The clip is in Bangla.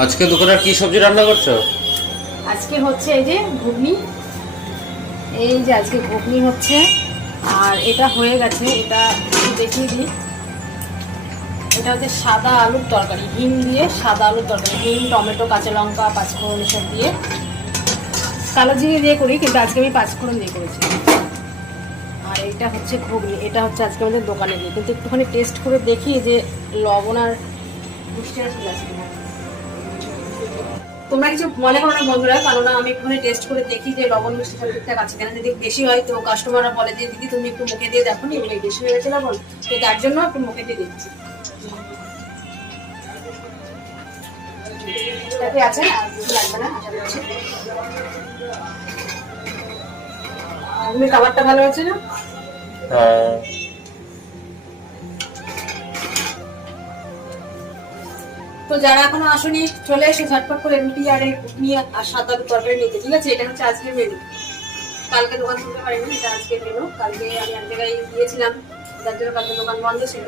আজকে দুপুরে কি সবজি রান্না করছো? আজকে হচ্ছে এই যে ঘুগনি, এই যে আজকে ঘুগনি হচ্ছে। আর এটা হয়ে গেছে, এটা একটু দেখিয়ে দিই। এটা হচ্ছে সাদা আলুর তরকারি, হিম দিয়ে সাদা আলুর তরকারি, হিম টমেটো কাঁচা লঙ্কা পাঁচফোড়ন এসব দিয়ে, কালো জিরে দিয়ে করি, কিন্তু আজকে আমি পাঁচফোড়ন দিয়ে করেছি। আর এটা হচ্ছে ঘুগনি, এটা হচ্ছে আজকে আমাদের দোকানে দিয়ে, কিন্তু একটুখানি টেস্ট করে দেখি যে লবণ আর মিষ্টিটা ঠিক আছে কিনা। তোমরা কিছু মনে করো না বন্ধুরা, কারণ আমি একটুখানি টেস্ট করে দেখি যে লবণ মিষ্টি সব ঠিকঠাক আছে কিনা। যদি বেশি হয় তো কাস্টমাররা বলে যে দিদি তুমি একটু মুখে দিয়ে দেখো নি, এগুলো বেশি হয়ে গেছে লবণ, তো তার জন্য একটু মুখে দিয়ে দিচ্ছি। তাতে আছে আর কিছু লাগবে না, আশা করছি। তুমি খাবারটা ভালো হয়েছে না? হ্যাঁ। তো যারা এখনো আসনি চলে এসে ঝটপট করে রুটি আর এই ঘুগনি আর সাদা আলুর তরকারি নিতে, ঠিক আছে? এটা হচ্ছে আজকের মেনু। কালকে দোকান খুলতে পারিনি, এটা আজকের মেনু। কালকে আমি এক জায়গায় গিয়েছিলাম, যার জন্য কালকে দোকান বন্ধ ছিল।